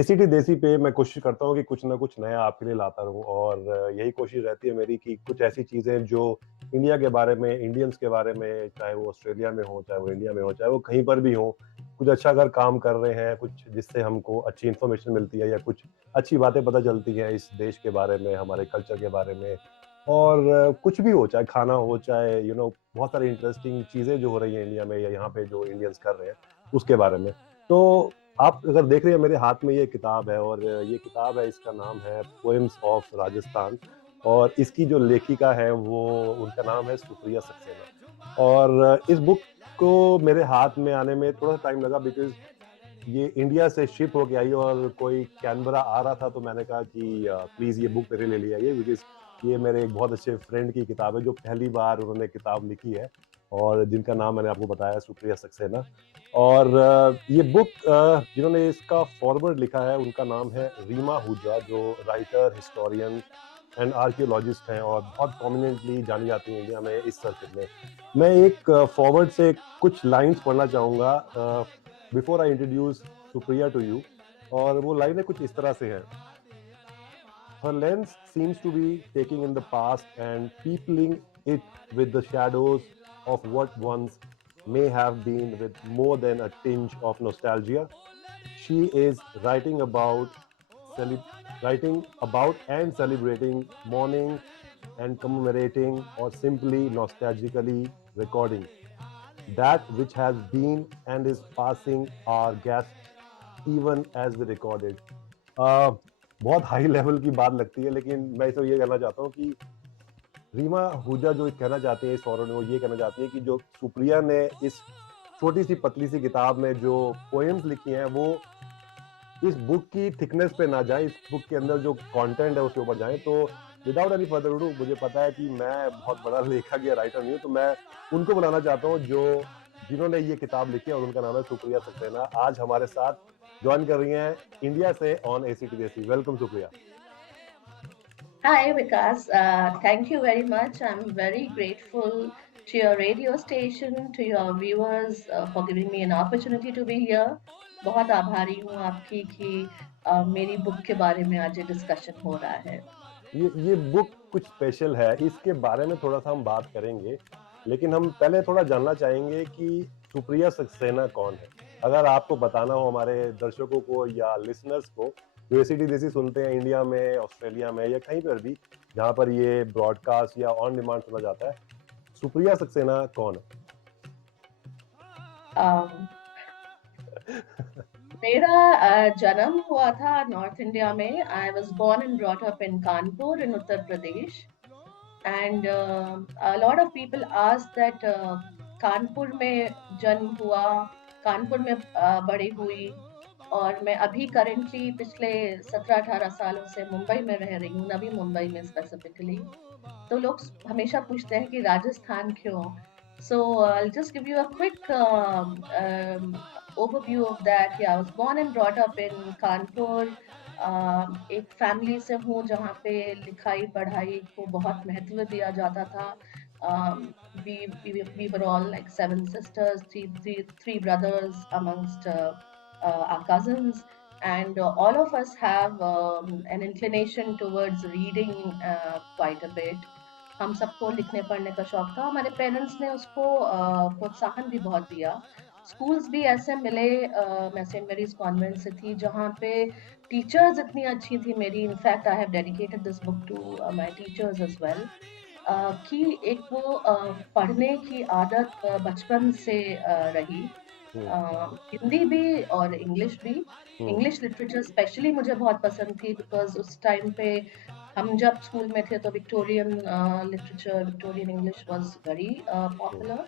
ACT देसी पे मैं कोशिश करता हूँ कि कुछ ना कुछ नया आपके लिए लाता रहूँ, और यही कोशिश रहती है मेरी कि कुछ ऐसी चीज़ें जो इंडिया के बारे में, इंडियंस के बारे में, चाहे वो ऑस्ट्रेलिया में हो, चाहे वो इंडिया में हो, चाहे वो कहीं पर भी हो, कुछ अच्छा अगर काम कर रहे हैं, कुछ जिससे हमको अच्छी इन्फॉर्मेशन मिलती है या कुछ अच्छी बातें पता चलती हैं इस देश के बारे में, हमारे कल्चर के बारे में, और कुछ भी हो, चाहे खाना हो, चाहे बहुत सारी इंटरेस्टिंग चीज़ें जो हो रही हैं इंडिया में या यहाँ पे जो इंडियंस कर रहे हैं उसके बारे में। तो आप अगर देख रहे हैं मेरे हाथ में ये किताब है, और ये किताब है, इसका नाम है पोएम्स ऑफ राजस्थान, और इसकी जो लेखिका है वो, उनका नाम है सुप्रिया सक्सेना। और इस बुक को मेरे हाथ में आने में थोड़ा सा टाइम लगा, बिकॉज ये इंडिया से शिप होके आई और कोई कैनबरा आ रहा था, तो मैंने कहा कि प्लीज़ ये बुक मेरे लिए ले आइए, बिकॉज ये मेरे एक बहुत अच्छे फ्रेंड की किताब है जो पहली बार उन्होंने किताब लिखी है, और जिनका नाम मैंने आपको बताया, सुप्रिया सक्सेना। और ये बुक जिन्होंने इसका फॉरवर्ड लिखा है उनका नाम है रीमा हुजा, जो राइटर, हिस्टोरियन एंड आर्कियोलॉजिस्ट हैं और बहुत प्रोमिनेंटली जानी जाती हैं इंडिया में इस सर्किट में। मैं एक फॉरवर्ड से कुछ लाइंस पढ़ना चाहूँगा before I introduce Supriya to you, और वो लाइनें कुछ इस तरह से हैं। Her lens seems to be taking in the past and peopling it with the shadows of what once may have been, with more than a tinge of nostalgia. She is writing about and celebrating, mourning and commemorating, or simply nostalgically recording that which has been and is passing our guests even as we recorded. बहुत high level की बात लगती है, लेकिन मैं इसे ये कहना चाहता हूँ कि रीमा हुजा जो कहना चाहती है इस फॉरवर्ड में, वो ये कहना चाहती है कि जो सुप्रिया ने इस छोटी सी पतली सी किताब में जो पोएम्स लिखी हैं वो इस बुक की थिकनेस पे ना जाए, इस बुक के अंदर जो कंटेंट है उसके ऊपर जाए। तो विदाउट एनी फर्दर डू, मुझे पता है कि मैं बहुत बड़ा लेखक या राइटर नहीं हूँ, तो मैं उनको बुलाना चाहता हूँ जो जिन्होंने ये किताब लिखी है, और उनका नाम है सुप्रिया सक्सेना। आज हमारे साथ ज्वाइन कर रही हैं इंडिया से ऑन एसीटी देसी। Welcome Supriya. Hi, Vikas. Thank you very much. I'm very grateful to your radio station, to your viewers for giving me an opportunity to be here. बहुत आभारी हूँ आपकी कि मेरी बुक के बारे में आज डिस्कशन हो रहा है। ये बुक कुछ स्पेशल है, इसके बारे में थोड़ा सा हम बात करेंगे, लेकिन हम पहले थोड़ा जानना चाहेंगे कि सुप्रिया सक्सेना कौन है। अगर आपको बताना हो हमारे दर्शकों को या लिसनर्स को जो एसीटी देसी सुनते हैं इंडिया में, ऑस्ट्रेलिया में या कहीं पर भी जहाँ पर ये ब्रॉडकास्ट या ऑन डिमांड सुना जाता है, सुप्रिया सक्सेना कौन है? Um, मेरा जन्म हुआ था नॉर्थ इंडिया में। I was born and brought up in Kanpur in Uttar Pradesh. And a lot of people ask that Kanpur में जन्म हुआ, कानपुर में बड़ी हुई, और मैं अभी करेंटली पिछले 17-18 सालों से मुंबई में रह रही हूँ, नवी मुंबई में स्पेसिफिकली। तो लोग हमेशा पूछते हैं कि राजस्थान क्यों। So I'll just give you a quick overview of that. Yeah, I was born and brought up in Kanpur. एक फैमिली से हूँ जहाँ पे लिखाई पढ़ाई को बहुत महत्व दिया जाता था। We were all like 7 sisters, three brothers amongst our cousins, and all of us have an inclination towards reading quite a bit. हम सबको लिखने पढ़ने का शौक था। हमारे पेरेंट्स ने उसको प्रोत्साहन भी बहुत दिया। स्कूल्स भी ऐसे मिले, मैं सेंट मेरीज कॉन्वेंट से थी जहाँ पे टीचर्स इतनी अच्छी थी मेरी। In fact I have dedicated this book to my teachers as well, कि एक वो पढ़ने की आदत बचपन से रही। हिंदी भी और इंग्लिश भी। इंग्लिश लिटरेचर स्पेशली मुझे बहुत पसंद थी, बिकॉज उस टाइम पे हम जब स्कूल में थे तो Victorian literature, Victorian English was very popular.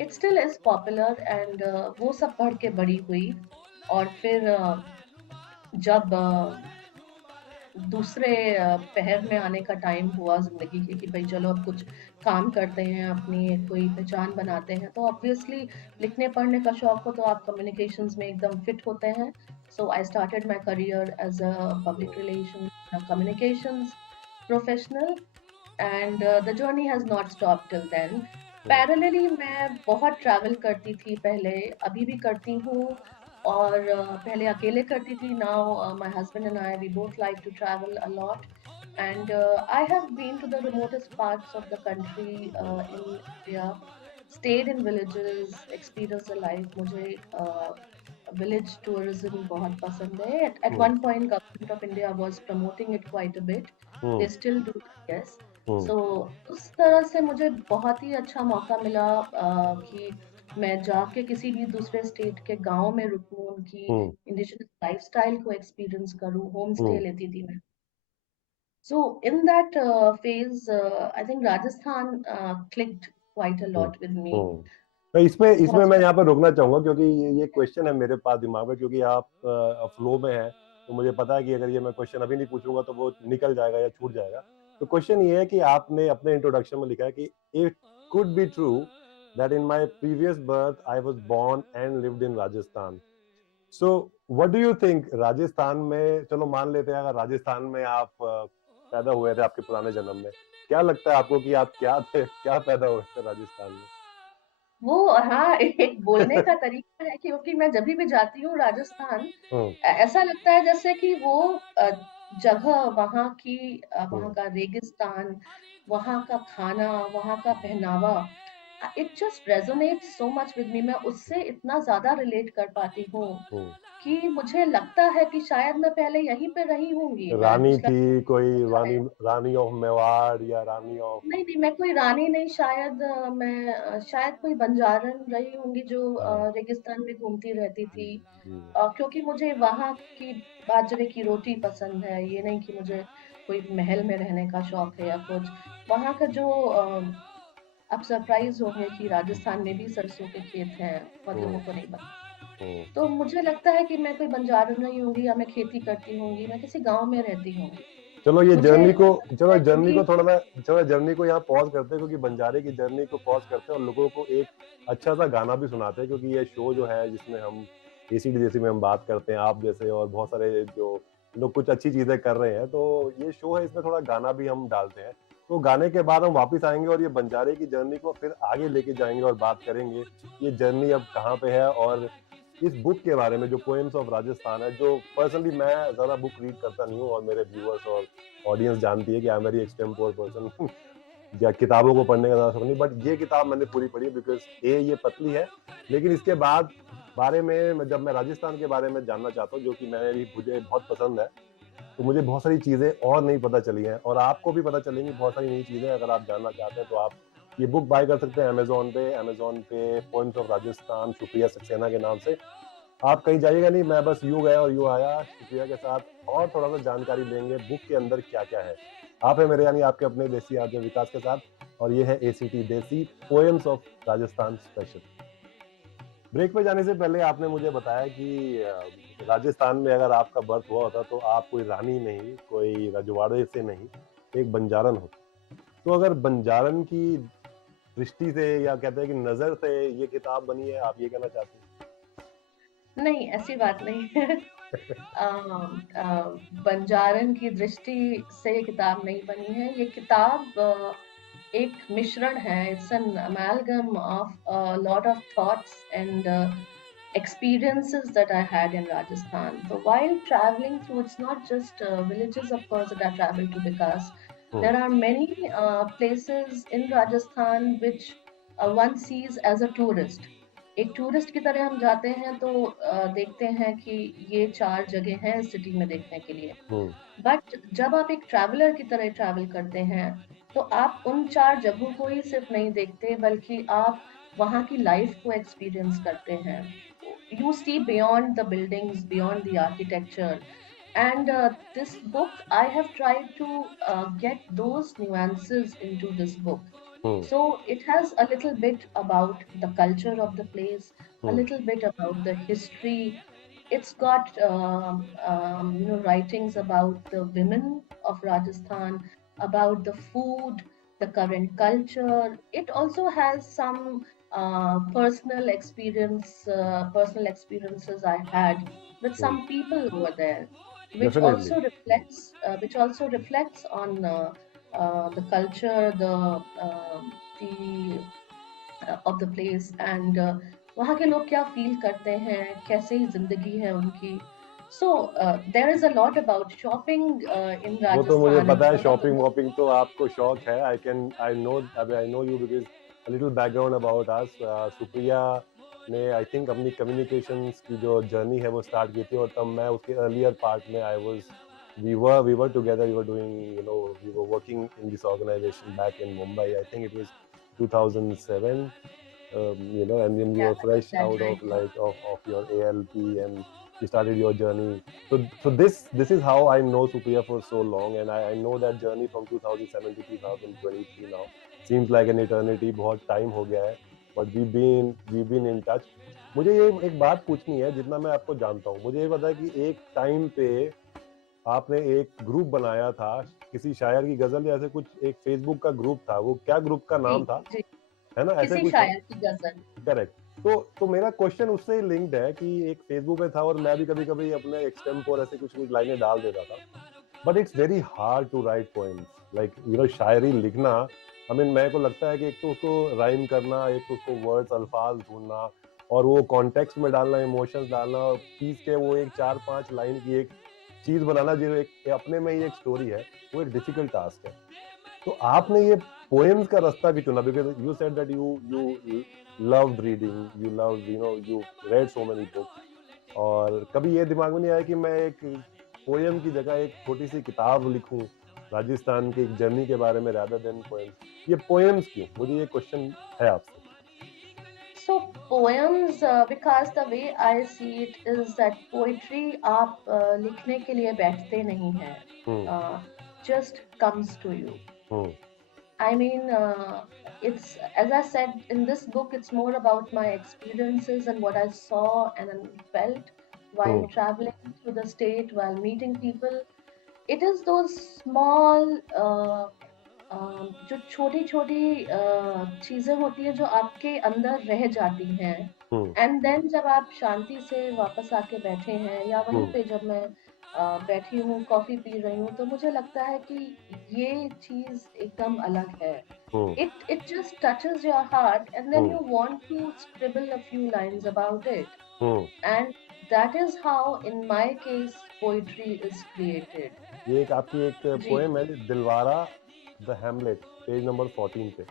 It still is popular, and वो सब पढ़ के बड़ी हुई। और फिर जब दूसरे पहर में आने का टाइम हुआ जिंदगी के कि भाई चलो अब कुछ काम करते हैं, अपनी कोई पहचान बनाते हैं, तो ऑब्वियसली लिखने पढ़ने का शौक हो तो आप कम्युनिकेशंस में एकदम फिट होते हैं। So I started my career as a public relation communications professional, and the journey has not stop till then. Parallelly मैं बहुत ट्रैवल करती थी पहले, अभी भी करती हूँ। और पहले अकेले करती थी. Now my husband and I, we both like to travel a lot, and I have been to the remotest parts of the country in India, stayed in villages, experienced the life. मुझे village tourism बहुत पसंद है. At one point, government of India was promoting it quite a bit. They still do, yes. So उस तरह से मुझे बहुत ही अच्छा मौका मिला कि मैं जाके किसी भी दूसरे स्टेट के गांव में रुकूं, उनकी इंडिजिनस लाइफस्टाइल को एक्सपीरियंस करूं. होम स्टे लेती थी मैं. So in that phase, I think Rajasthan clicked quite a lot with me. तो इसमें इसमें बहुत मैं यहाँ पर रोकना चाहूंगा क्योंकि ये क्वेश्चन है मेरे पास दिमाग में, क्योंकि आप फ्लो में हैं, तो मुझे पता है कि अगर ये मैं क्वेश्चन अभी नहीं पूछूंगा तो वो निकल जाएगा या छूट जाएगा. तो क्वेश्चन ये है कि आपने अपने इंट्रोडक्शन में लिखा है कि it could be true that in my previous birth I was born and lived in Rajasthan. So what do you think, Rajasthan में, चलो मान लेते हैं अगर राजस्थान में आप पैदा हुए थे आपके पुराने जन्म में, क्या लगता है आपको कि आप क्या थे, क्या पैदा हुए थे राजस्थान में? वो हाँ, एक बोलने का तरीका है, क्योंकि मैं जब भी जाती हूँ राजस्थान, ऐसा लगता है जैसे कि वो जगह, वहाँ की वहाँ का रेगिस्तान, वहाँ का खाना, वहाँ का पहनावा, it just resonates so much with me. मैं उससे इतना ज्यादा रिलेट कर पाती हूँ कि मुझे लगता है कि शायद मैं पहले यहीं पे रही होंगी. रानी पिछला थी कोई, रानी ऑफ मेवाड़ या रानी ऑफ... नहीं नहीं, मैं कोई रानी नहीं. शायद मैं शायद कोई बंजारन रही होंगी जो रेगिस्तान में घूमती रहती थी. क्योंकि मुझे वहाँ की बाजरे की रोटी पसंद है. ये नहीं कि मुझे कोई महल में रहने का शौक है या कुछ. वहाँ का जो आप सरप्राइज होंगे कि राजस्थान में भी सरसों के खेत हैं, बहुत लोगों को नहीं पता. तो मुझे लगता है कि मैं कोई बंजारन रही होंगी, या मैं खेती करती होंगी, मैं किसी गांव में रहती होंगी. चलो ये जर्नी को, चलो जर्नी को क्योंकि थोड़ा मैं, चलो जर्नी को यहाँ पॉज करते हैं, क्योंकि बंजारे की जर्नी को पॉज करते हैं और लोगों को एक अच्छा सा गाना भी सुनाते हैं, क्योंकि ये शो जो है जिसमें हम एसीटी देसी में हम बात करते हैं, आप जैसे और बहुत सारे जो लोग कुछ अच्छी चीजें कर रहे हैं, तो ये शो है, इसमें थोड़ा गाना भी हम डालते हैं. तो गाने के बाद हम वापस आएंगे और ये बंजारे की जर्नी को फिर आगे लेके जाएंगे और बात करेंगे ये जर्नी अब कहाँ पे है, और इस बुक के बारे में जो पोएम्स ऑफ राजस्थान है, जो पर्सनली मैं ज्यादा बुक रीड करता नहीं हूँ और मेरे व्यूअर्स और ऑडियंस जानती है कि I am very extempore person या किताबों को पढ़ने का ज्यादा शौक नहीं, बट ये किताब मैंने पूरी पढ़ी बिकॉज ये पतली है, लेकिन इसके बाद बारे में जब मैं राजस्थान के बारे में जानना चाहता हूँ, जो कि मुझे बहुत पसंद है, तो मुझे बहुत सारी चीजें और नहीं पता चली हैं, और आपको भी पता चलेंगी बहुत सारी नई चीजें. अगर आप जानना चाहते हैं तो आप ये बुक बाय कर सकते हैं अमेजोन पे पोएम्स ऑफ राजस्थान, सुप्रिया सक्सेना के नाम से. आप कहीं जाइएगा नहीं, मैं बस यूं गया और यूं आया सुप्रिया के साथ, और थोड़ा सा जानकारी लेंगे बुक के अंदर क्या क्या है. आप है मेरे यानी आपके अपने देसी आरजे विकास के साथ, और ये है ACT Desi poems of Rajasthan special. Break पे जाने से पहले आपने मुझे बताया कि राजस्थान में अगर आपका बर्थ हुआ होता तो आप कोई रानी नहीं, कोई रजवाड़े से नहीं, एक बंजारन होता. तो अगर बंजारन की दृष्टि से या कहते हैं कि नजर से ये किताब बनी है, आप ये कहना चाहते हैं? नहीं, ऐसी बात नहीं है. बंजारन की दृष्टि से ये किताब नहीं बनी है. ये किताब एक मिश्रण है. It's an amalgam of a lot of thoughts and experiences that I had in Rajasthan. So while traveling through, it's not just villages, of course, that I traveled to, because there are many places in Rajasthan which one sees as a tourist. एक tourist की तरह हम जाते हैं तो देखते हैं कि ये 4 जगह हैं इस सिटी में देखने के लिए. बट जब आप एक ट्रैवलर की तरह ट्रैवल करते हैं तो आप उन 4 जगहों को ही सिर्फ नहीं देखते, बल्कि आप वहाँ की लाइफ को एक्सपीरियंस करते हैं. You see beyond the buildings, beyond the architecture. And this book, I have tried to get those nuances into this book. So it has a little bit about the culture of the place, a little bit about the history. It's got writings about the women of Rajasthan, about the food, the current culture. It also has some personal experiences I had with some people over there, which Definitely. also reflects on the culture, the of the place, and वहाँ के लोग क्या feel करते हैं, कैसे जिंदगी है उनकी. So there is a lot about shopping in वो तो मुझे Rajasthan. पता है, One of the शॉपिंग वॉपिंग तो आपको शौक है. I know you because a little background about us. Supriya ने आई थिंक अपनी कम्युनिकेशंस की जो जर्नी है वो स्टार्ट की थी, और तब मैं उसके अर्लियर पार्ट में I was we were together, we were doing, we were working in this organisation back in Mumbai. I think it was 2007, and then you yeah, were fresh that's out right. of of your ALP, and you started your journey. So this is how I know Supriya for so long, and I know that journey from 2007 to 2023 now. Seems like an eternity. बहुत time हो गया है, but we've been in touch. मुझे ये एक बात पूछनी है, जितना मैं आपको जानता हूँ मुझे ये पता है कि एक टाइम पे आपने एक ग्रुप बनाया था, किसी शायर की गजल या ऐसे कुछ, एक फेसबुक का ग्रुप था. वो क्या ग्रुप का जी नाम था, जी. है ना, ऐसे किसी कुछ था? शायर की गजल. करेक्ट. तो मेरा क्वेश्चन उससे ही लिंक्ड है कि एक फेसबुक पे था, और मैं भी कभी कभी अपने एक्सटेम्पोर ऐसे कुछ कुछ लाइनें डाल देता था. But it's very hard to write poems, like शायरी लिखना. आई मीन मेरे को लगता है कि एक तो उसको राइम करना, एक तो उसको वर्ड्स, अल्फाज ढूंढना, और वो कॉन्टेक्स्ट में डालना, इमोशंस डालना, और पीस के वो एक 4-5 लाइन की एक चीज बनाना जो एक अपने में ही एक स्टोरी है, वो एक डिफिकल्ट टास्क है. तो आपने ये पोएम्स का रास्ता भी चुना, because you said that you loved reading, you read so many books. और कभी ये दिमाग में नहीं आया कि मैं एक पोएम की जगह एक छोटी सी किताब लिखूं राजस्थान की एक जर्नी के बारे में, rather than poems? ये पोएम्स क्यों? मुझे ये क्वेश्चन है आपसे. So poems, because the way I see it is that poetry आप लिखने के लिए बैठते नहीं हैं. uh, just comes to you. I mean, it's, as I said in this book, it's more about my experiences and what I saw and felt while traveling through the state, while meeting people. It is those small जो छोटी छोटी चीजें होती है जो आपके अंदर रह जाती हैं. एंड देन जब आप शांति से वापस आके बैठे हैं, या वहीं पे जब मैं बैठी हूँ, कॉफी पी रही हूँ, तो मुझे लगता है कि ये चीज एकदम अलग है. It just touches your heart, and then you want to scribble a few lines about it. And that is how, in my case, poetry is created. ये एक आपकी एक जी. पोएम है, Dilwara the Hamlet, page number 14 पे.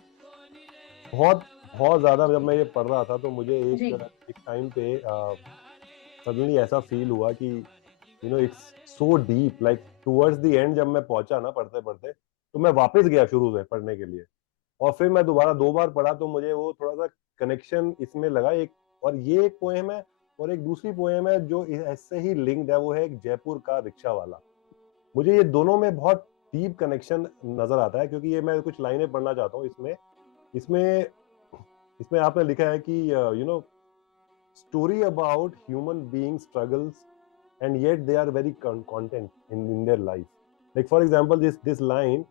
बहुत बहुत ज्यादा जब मैं ये पढ़ रहा था तो मुझे जी. एक टाइम पे सडनली ऐसा फील हुआ कि it's so deep, like towards the end जब मैं पहुंचा ना पढ़ते पढ़ते, तो मैं वापस गया शुरू से पढ़ने के लिए, और फिर मैं दोबारा 2 बार पढ़ा, तो मुझे वो थोड़ा सा कनेक्शन इसमें लगा. एक और ये एक पोएम है, और एक दूसरी पोएम है जो ऐसे ही लिंक्ड है, वो है एक जयपुर का रिक्शा वाला. मुझे ये दोनों में बहुत डीप कनेक्शन नजर आता है, क्योंकि ये मैं कुछ लाइनें पढ़ना चाहता हूँ. इसमें इसमें इसमें आपने लिखा है कि story about human being struggles, and yet they are very content in their life. Like for example, this line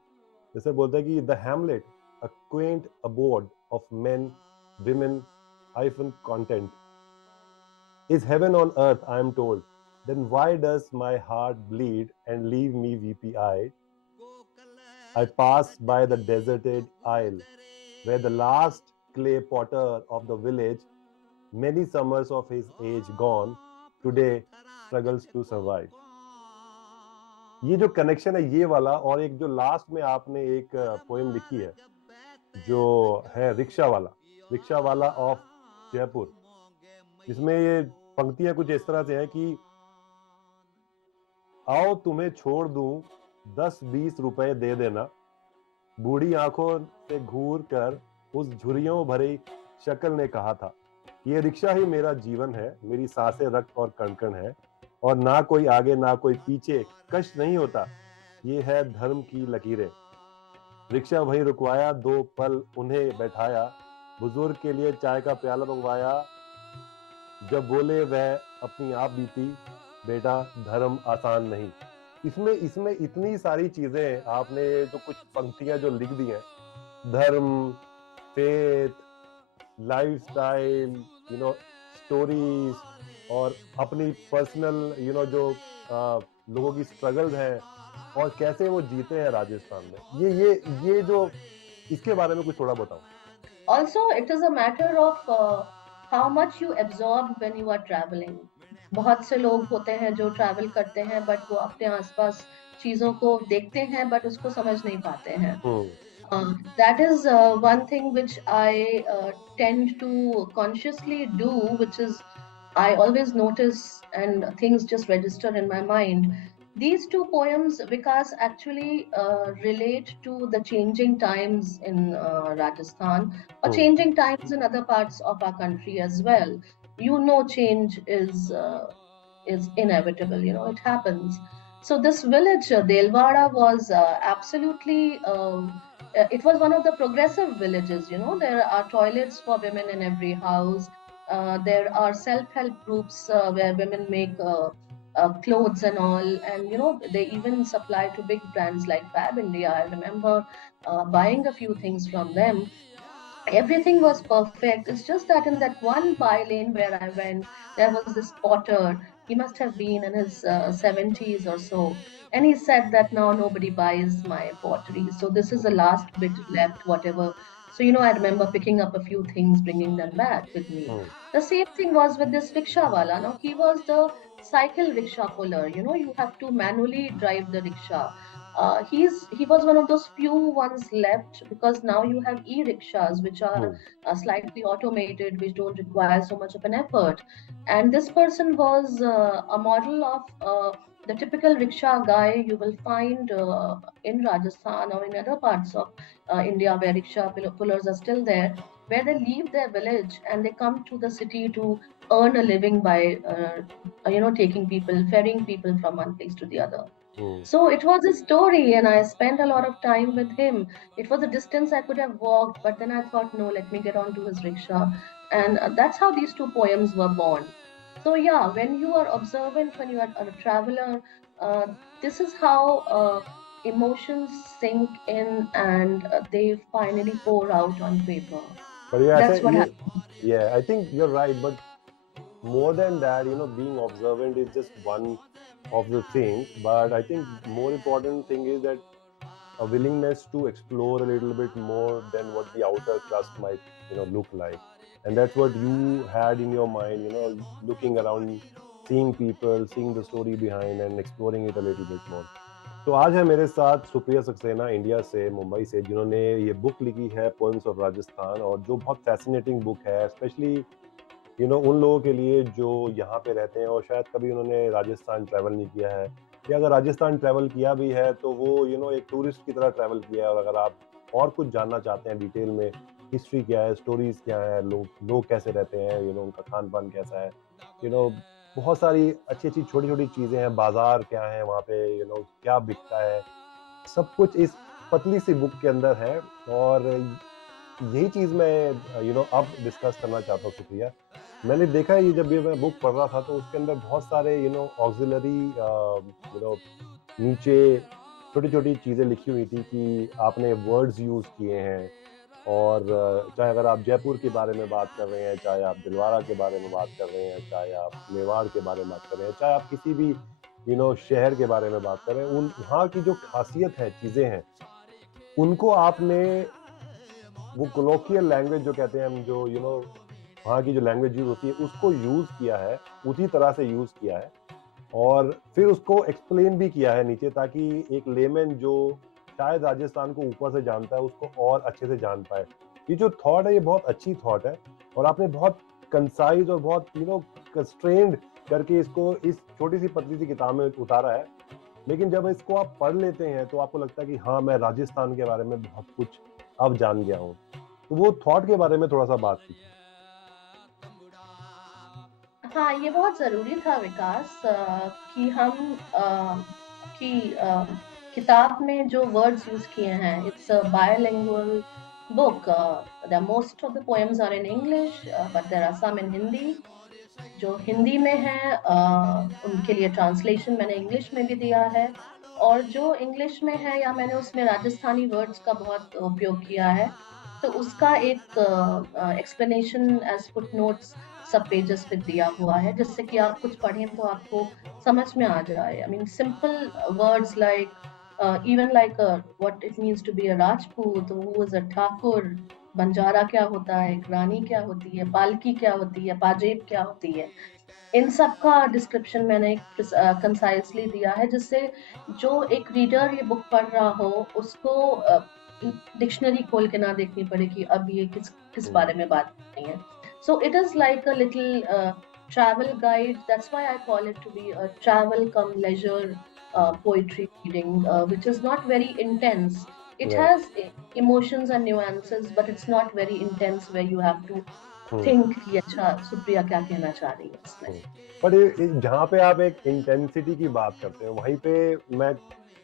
जैसे बोलता है कि the Hamlet, a quaint abode of men, women, hyphen content, is heaven on earth, I am told. Then why does my heart bleed and leave me weepy-eyed? I pass by the deserted isle, where the last clay potter of the village, many summers of his age gone, today struggles to survive. ये जो connection है ये वाला, और एक जो last में आपने एक पोएम लिखी है जो है रिक्शा वाला ऑफ जयपुर, जिसमें ये पंक्तियां कुछ इस तरह से हैं कि आओ तुम्हें छोड़ दूं 10-20 रुपए दे देना, बूढ़ी आंखों से घूर कर उस झुर्रियों भरी शक्ल ने कहा था, ये रिक्शा ही मेरा जीवन है, मेरी सांसें रक्त और कण है, और ना कोई आगे ना कोई पीछे, कष्ट नहीं होता, ये है धर्म की लकीरें. रिक्शा वहीं रुकवाया, 2 पल उन्हें बैठाया, बुजुर्ग के लिए चाय का प्याला मंगवाया, जब बोले वह अपनी आप बीती, बेटा धर्म आसान नहीं. इसमें इतनी सारी चीजें आपने जो कुछ पंक्तियां जो लिख दी हैं, धर्म, फेथ, लाइफस्टाइल, स्टोरीज, और अपनी पर्सनल जो लोगों की स्ट्रगल्स हैं, और कैसे वो जीते हैं राजस्थान में, ये जो इसके बारे में कुछ थोड़ा बताओ. Also, it is a matter of how much you absorb when you are traveling. बहुत से लोग होते हैं जो ट्रैवल करते हैं बट वो अपने आसपास चीजों को देखते हैं बट उसको समझ नहीं पाते हैं. हम्म. That is one thing which I tend to consciously do, which is I always notice and things just register in my mind. These two poems, Vikas, actually relate to the changing times in Rajasthan or hmm. changing times in other parts of our country as well. You know, change is inevitable. You know, it happens. So this village, Delwara, was absolutely. It was one of the progressive villages. You know, there are toilets for women in every house. There are self-help groups where women make clothes and all, and you know they even supply to big brands like Fab India. I remember buying a few things from them. Everything was perfect. It's just that in that one by lane where I went, there was this potter. He must have been in his 70s or so. And he said that now nobody buys my pottery. So this is the last bit left, whatever. So, you know, I remember picking up a few things, bringing them back with me. Hmm. The same thing was with this rickshaw wala. Now, he was the cycle rickshaw puller. You know, you have to manually drive the rickshaw. He was one of those few ones left because now you have e-rickshaws which are hmm. slightly automated, which don't require so much of an effort. And this person was a model of the typical rickshaw guy you will find in Rajasthan or in other parts of India where rickshaw pullers are still there, where they leave their village and they come to the city to earn a living by taking people, ferrying people from one place to the other. Hmm. So it was a story, and I spent a lot of time with him. It was a distance I could have walked, but then I thought, no, let me get onto his rickshaw. And that's how these two poems were born. So, yeah, when you are observant, when you are a traveler, uh, this is how emotions sink in and they finally pour out on paper. But yeah, That's what happened. yeah, I think you're right. But more than that, being observant is just one of the things. But I think more important thing is that a willingness to explore a little bit more than what the outer crust might, look like. And that's what you had in your mind, looking around, seeing people, seeing the story behind and exploring it a little bit more. तो आज है मेरे साथ Supriya Saxena India से, मुंबई से, जिन्होंने ये book लिखी है पोएम्स ऑफ राजस्थान, और जो बहुत फैसिनेटिंग बुक है, स्पेशली उन लोगों के लिए जो यहाँ पे रहते हैं और शायद कभी उन्होंने राजस्थान ट्रैवल नहीं किया है, या अगर राजस्थान ट्रैवल किया भी है तो वो एक टूरिस्ट की तरह ट्रैवल किया है। और अगर आप और कुछ जानना चाहते हैं डिटेल में, हिस्ट्री क्या है, स्टोरीज क्या है, लोग कैसे रहते हैं, उनका खान पान कैसा है, बहुत सारी अच्छी अच्छी छोटी छोटी चीजें हैं, बाजार क्या है वहाँ पे, क्या बिकता है, सब कुछ इस पतली सी बुक के अंदर है। और यही चीज मैं अब डिस्कस करना चाहता हूँ सुप्रिया। मैंने देखा ये जब मैं बुक पढ़ रहा था तो उसके अंदर बहुत सारे ऑक्सिलरी नीचे छोटी छोटी चीजें लिखी हुई थी कि आपने वर्ड्स यूज किए हैं। और चाहे अगर आप जयपुर के बारे में बात कर रहे हैं, चाहे आप दिलवारा के बारे में बात कर रहे हैं, चाहे आप मेवाड़ के बारे में बात कर रहे हैं, चाहे आप किसी भी शहर के बारे में बात कर रहे हैं, वहाँ की जो खासियत है, चीजें हैं, उनको आपने वो कोलोकियल लैंग्वेज जो कहते हैं हम, जो वहाँ की जो लैंग्वेज यूज होती है उसको यूज किया है, उसी तरह से यूज किया है, और फिर उसको एक्सप्लेन भी किया है नीचे, ताकि एक लेमैन जो शायद राजस्थान को ऊपर से जानता है उसको और अच्छे से जान पाए। ये जो थॉट है, ये बहुत अच्छी थॉट है, और आपने बहुत कंसाइज और बहुत कंस्ट्रेंड करके इसको इस छोटी सी पतली सी किताब में उतारा है। लेकिन जब इसको आप पढ़ लेते हैं तो आपको लगता है कि हाँ, मैं राजस्थान के बारे में बहुत कुछ अब जान गया हूँ। तो वो थॉट के बारे में थोड़ा सा बात कीजिए। हाँ, ये बहुत जरूरी था विकास कि हम किताब में जो वर्ड्स यूज किए हैं, it's a bilingual book. The most of the poems are in English but there are some in Hindi. जो हिंदी में है उनके लिए ट्रांसलेशन मैंने इंग्लिश में भी दिया है, और जो इंग्लिश में है या मैंने उसमें राजस्थानी वर्ड्स का बहुत उपयोग किया है, तो उसका एक एक्सप्लेनेशन एज फुट नोट्स सब पेजेस पे दिया हुआ है, जिससे कि आप कुछ पढ़ें तो आपको समझ में आ जाए। I mean simple words like even like what it means to be a Rajput, who is a Thakur, Banjara क्या होता है, एक रानी क्या होती है, पालकी क्या होती है, पाजेब क्या होती है, इन सब का डिस्क्रिप्शन मैंने एक कंसाइजली दिया है, जिससे जो एक रीडर ये बुक पढ़ रहा हो उसको डिक्शनरी खोल के ना देखनी पड़े कि अब ये किस किस बारे में बात करनी है. So it is like a little travel guide. That's why I call it to be a travel come leisure poetry reading, which is not very intense. It Right. has emotions and nuances, but it's not very intense where you have to think कि अच्छा सुप्रिया क्या कहना चाह रही है इसमें. पर जहाँ पे आप एक इंटेंसिटी की बात करते हैं, वहीं पे मैं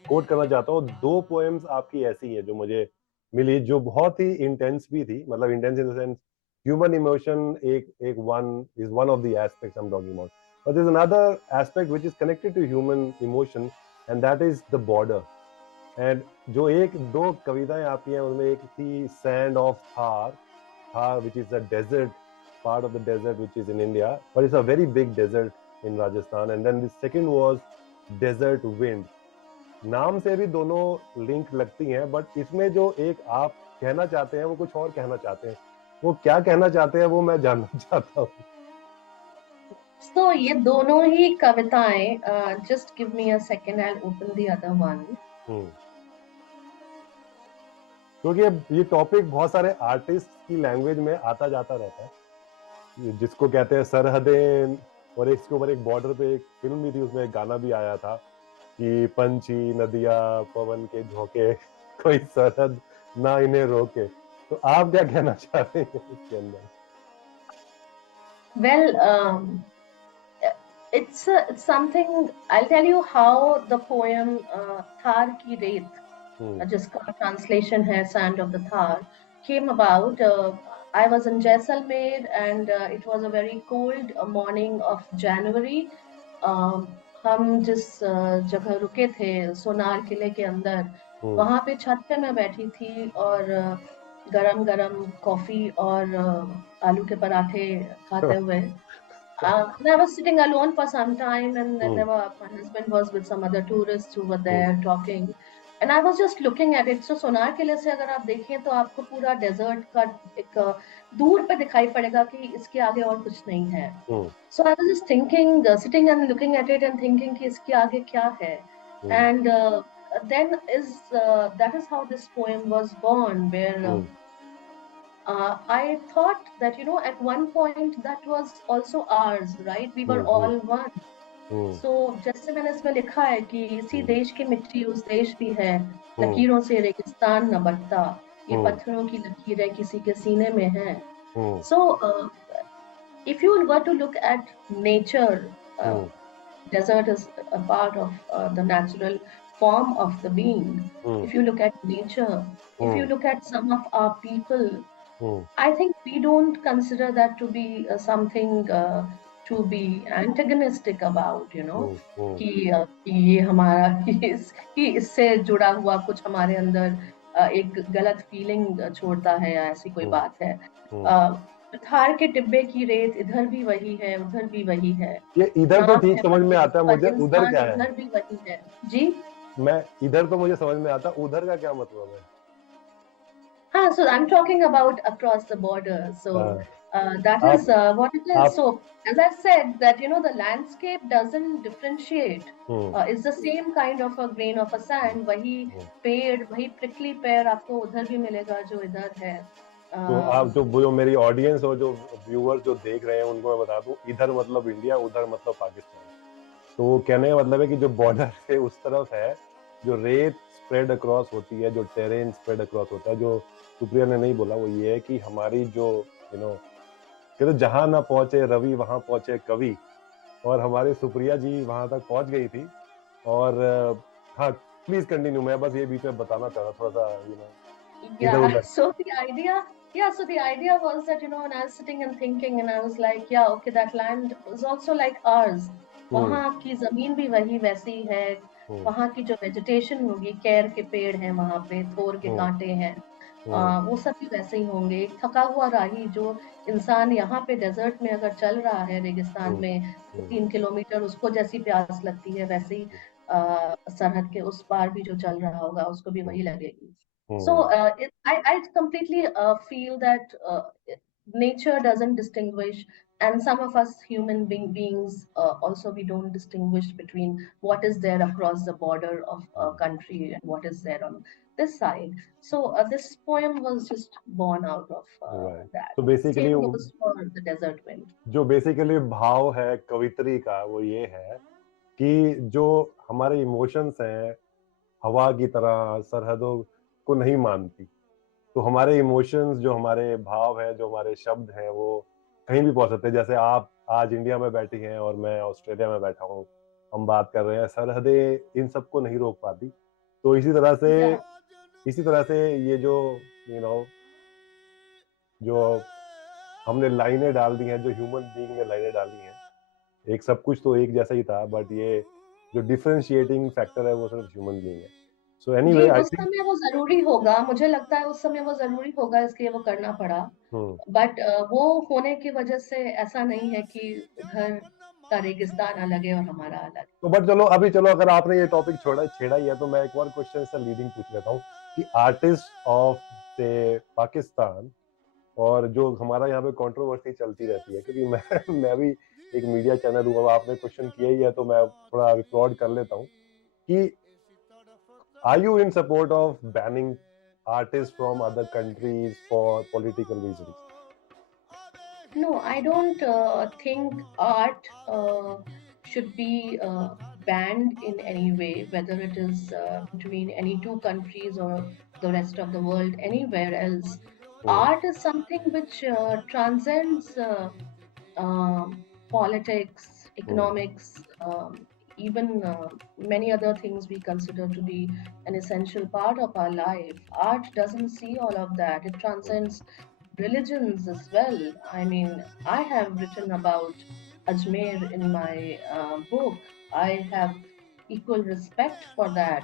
कोट करना चाहता हूँ, 2 पोएम्स आपकी ऐसी हैं जो मुझे मिली, जो बहुत ही इंटेंस भी थी, मतलब intense in the sense human emotion एक one of the aspects I am talking about, but there is another aspect which is connected to human emotion, and that is the border. And जो एक दो कविताएं आपकी हैं, उनमें एक थी sand of Thar which is a desert, part of the desert which is in India, but it's a very big desert in Rajasthan. And then the second was desert wind. नाम से भी दोनों लिंक लगती हैं, बट इसमें जो एक आप कहना चाहते हैं वो कुछ और कहना चाहते हैं. वो क्या कहना चाहते हैं वो मैं जानना चाहता हूँ. So ये दोनों ही कविताएं, just give me a second, I'll open the other one. क्योंकि ये टॉपिक बहुत सारे आर्टिस्ट की लैंग्वेज में आता जाता रहता है, जिसको कहते हैं सरहदें, और इसके ऊपर एक बॉर्डर पे एक फिल्म भी थी, उसमें एक गाना भी आया था कि पंछी नदिया पवन के झोंके, कोई सरहद ना इन्हें रोके. तो आप क्या कहना चाह रहे हैं इसके अंदर? Well, it's something. I'll tell you how the poem Thar Ki Reet, जिसका translation है Sand of the Thar, came about. I was in Jaisalmer and it was a very cold morning of January. हम जिस जगह रुके थे सोनार किले के अंदर, वहां पे छत पे मैं बैठी थी और गरम गरम कॉफी और आलू के पराठे खाते हुए. And I was sitting alone for some time, and then my husband was with some other tourists who were there talking, and I was just looking at it. So सोनार किले से अगर आप देखें तो आपको पूरा डेजर्ट का एक दूर पे दिखाई पड़ेगा कि इसके आगे और कुछ नहीं है. So I was just thinking, sitting and looking at it and thinking कि इसके आगे क्या है. And then that is how this poem was born, where I thought that, at one point that was also ours, right? We were all one. So जैसे मैंने इसमें लिखा है कि इसी देश की मिट्टी उस देश भी है, लकीरों से रेगिस्तान न बढ़ता, ये पत्थरों की लकीरें किसी के सीने में हैं. So if you were to look at nature, desert is a part of the natural form of the being. If you look at nature, if you look at some of our people, I think we don't consider that to be something to be antagonistic about, कि ये हमारा कि इससे जुड़ा हुआ कुछ हमारे अंदर एक गलत फीलिंग छोड़ता है या ऐसी कोई बात है. थार के टिब्बे की रेत इधर भी वही है, उधर भी वही है. ये इधर तो ठीक समझ में आता है मुझे, उधर क्या है? उधर भी वही है. जी, मैं इधर तो मुझे समझ में आता, उधर का क्या मतलब है? So I'm talking about across the border. So that is what it is. So as I said, that the landscape doesn't differentiate. It's the same kind of a grain of a sand. वही पेड़, वही prickly पेड़ आपको उधर भी मिलेगा जो इधर है. तो आप जो मेरी ऑडियंस और जो व्यूअर्स जो देख रहे हैं उनको मैं बता दूं, इधर मतलब इंडिया, उधर मतलब पाकिस्तान. तो वो कहने का मतलब है कि जो बॉर्डर से उस तरफ है, जो रेत स्प्रेड अक्रॉस होती है, जो टेरेन स्प्रेड अक्रॉस होता है, जो सुप्रिया ने नहीं बोला वो ये है कि हमारी जो कहते जहां ना पहुंचे रवि वहां पहुंचे कवि, और हमारी सुप्रिया जी वहां तक पहुंच गई थी. और हाँ, प्लीज कंटिन्यू. मैं बस ये बीच में बताना चाह रहा थोड़ा सा So the idea was that, when I was sitting and thinking, and I was like, yeah, okay, that land was also like ours. वहाँ की जमीन भी वही वैसी है, वहाँ की जो वेजिटेशन होगी, केर के पेड़ हैं वहाँ पे, थोर के कांटे हैं, वो सब भी वैसे ही होंगे. एक थका हुआ राही जो इंसान यहाँ पे डेजर्ट में अगर चल रहा है, रेगिस्तान में 3 किलोमीटर, उसको जैसी प्यास लगती है वैसे ही सरहद के उस पार भी जो चल रहा होगा उसको भी वही लगेगी. So hmm, I completely feel that nature doesn't distinguish, and some of us beings also, we don't distinguish between what is there across the border of a country and what is there on this side. So this poem was just born out of right. that. तो basically Same goes for the desert wind. जो basically भाव है कवित्री का वो ये है कि जो हमारे इमोशंस हैं हवा की तरह सरहदों को नहीं मानती. तो हमारे इमोशंस, जो हमारे भाव है, जो हमारे शब्द हैं, वो कहीं भी पहुंच सकते हैं. जैसे आप आज इंडिया में बैठी हैं और मैं ऑस्ट्रेलिया में बैठा हूँ, हम बात कर रहे हैं, सरहदें इन सबको नहीं रोक पाती. तो इसी तरह से ये जो यू नो जो हमने लाइनें डाल दी हैं, जो ह्यूमन बीइंग ने लाइनें डाली हैं, एक सब कुछ तो एक जैसा ही था, बट ये जो डिफरेंशिएटिंग फैक्टर है वो सिर्फ ह्यूमन बीइंग है. सो एनीवे, जी, आई उस थिंक समय वो जरूरी होगा, मुझे लगता है उस समय वो जरूरी होगा, इसलिए वो करना पड़ा. बट वो होने की वजह से ऐसा नहीं है कि उधर का रेगिस्तान अलग है और हमारा अलग. तो बट चलो अगर आपने ये टॉपिक छेड़ा ही है तो मैं एक और क्वेश्चन से लीडिंग पूछ लेता हूँ कि आर्टिस्ट ऑफ से पाकिस्तान, और जो हमारा यहाँ पे कंट्रोवर्सी चलती रहती है, क्योंकि मैं भी एक मीडिया चैनल हूँ, अब आपने क्वेश्चन किया ही है तो मैं थोड़ा रिकॉर्ड कर लेता हूँ कि are you in support of banning artist from other countries for political reasons? No, I don't think art should be banned in any way, whether it is between any two countries or the rest of the world, anywhere else. Art is something which transcends politics, economics, even many other things we consider to be an essential part of our life. Art doesn't see all of that. It transcends religions as well. I mean, I have written about Ajmer in my book. I have equal respect for that